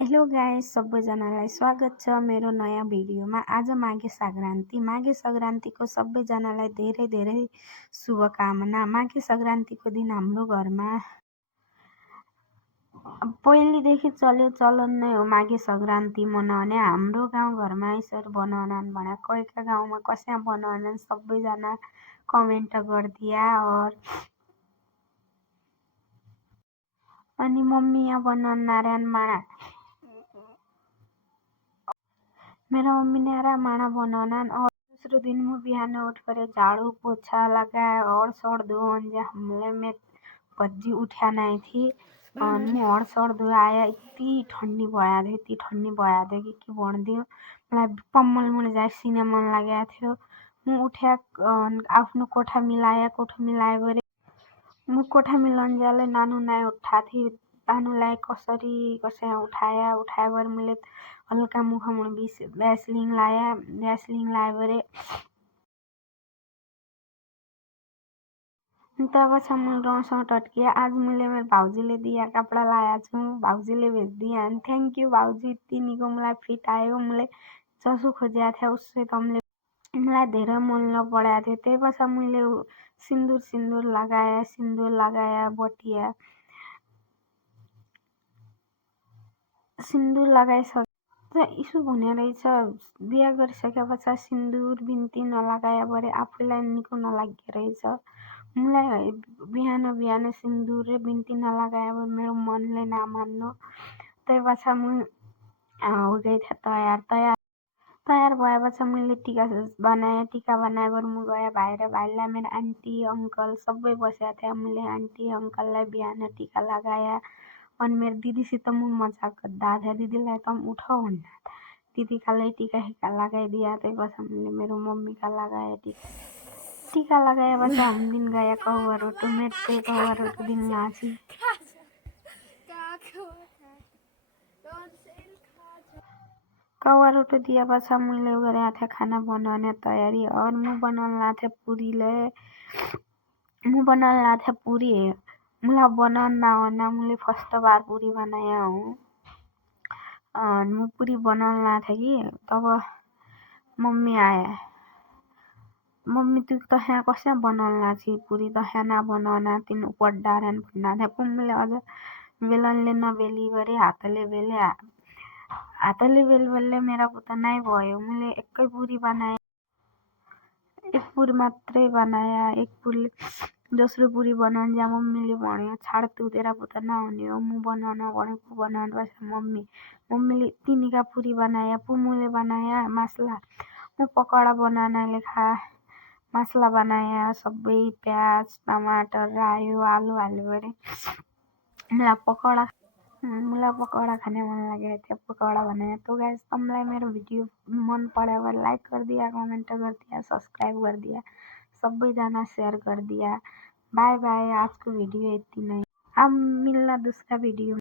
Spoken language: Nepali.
हेलो गाइस, सबैजनालाई स्वागत छ मेरो नयाँ भिडियोमा। आज माघे सङ्क्रान्तिको सबैजनालाई धेरै धेरै शुभकामना। माघे सङ्क्रान्तिको दिन हाम्रो घरमा पहिलेदेखि चलन नै हो माघे सङ्क्रान्ति मनाउने। हाम्रो गाउँघरमा यसरी बनाउनन् भने कोहीका गाउँमा कसै बनाउनन्, सबैजना कमेन्ट गरिदिया। अनि मम्मी यहाँ बनाउन नारायण माडा, मेरा मम्मी ने माड़ा बनाना। और दूसरे दिन मैं बिहान उठ कर झाड़ू पोछा लगाया और सड़ धो हमले में भज्जी उठा नहीं थी। और मैं और सड़ धो आया, इतनी ठंडी भया थी कि बन दियो मलाई कम्मल मुझे जाए सीने मन लगा थियो। मैं उठ्या आफ्नो कोठा मिलाया भरे मैं कोठा मिलाउन जाले नानू नहीं उठा थी। नानूलाई कसरी उठाया भरे मैले हल्का मुख में वैसलीन लाया भरे तब मैं रौसों टटकिया। आज मैले मेरे भाउजीले दिया कपड़ा लाया छु, भाउजीले भेज दिया। थैंक यू भाउजी, इतनी निको मलाई फिट आयो। मैले जसो खोजिया थियो उससे तमले मलाई धेरै मन नपड़ा थियो। त्यही पछि मैले सिन्दूर लगाया बटिया सिन्दूर लगाइसके इसो हुने रहेछ। बिहा गरिसकेपछि सिन्दूर बिन्ती नलगाए भरे आफूलाई निको नलाग्दो रहेछ। मलाई बिहान सिन्दूर र बिन्ती नलगाए भरे मेरो मनले नमान्नु। त्यही पछि म हो गई थिएँ तयार भएपछि मैले टीका बनाए भरे म गएँ भाइलाई मेरो आन्टी अंकल सबै बसेका थिए। मैले आन्टी अंकललाई बिहान टीका लगाया। अनि मेरो दिदीसित म मजाक गर्दा थिएँ, दिदीलाई त उठाउ भन्दा दिदी कालै टीका लगाइदिया। त्यसपछि मैले मेरो मम्मीका लगाए टीका लगाएपछि हम दिन गया कौवा रोटो मेटे कौवा रोटो दिन लाची कौवा रोटो दिया पछि मैले गरे थे खाना बनाने तैयारी। और मैं बनाना थे पूरी मुला बनाना होना। मुझे फर्स्ट बार पूरी बनाया हूँ। मैं पूरी बनाना था कि तब मम्मी आया। मम्मी तू तो यहाँ कसै बनाना छी पूरी, तो यहाँ ना बनाना तीन ऊपर डारन भन्ना था। मैले अझ बेलनले नबेली गरे हातले बेलले मेरा पुता नहीं भयो। मैले एकै पूरी बनाया, एक पूरी मात्रै बनाया। एक पूरी दोस्रो पूरी बनाउन जा मम्मीले भन्यो छाड तू तेरा पुता नहुने हो, म बनाउन भनेको बनाउन। बस मम्मीले तिनीका पूरी बनाया। पुमुले बनाया मसला, म पकौडा बनाना लेखा मसला बनाया। सबै प्याज टमाटर रायो आलू हाल्यो भरे मलाई पकौडा खाने मन लगे थे, पकौडा बनाया। तो गाइस, तुमलाई मेरो भिडियो मन पड़ा भए लाइक कर दिया, कमेंट कर दिया, सब्सक्राइब कर दिया, सबैजना शेयर कर दिया। Bye bye. आज को वीडियो इतनी नहीं, अब मिलना दूसरा वीडियो।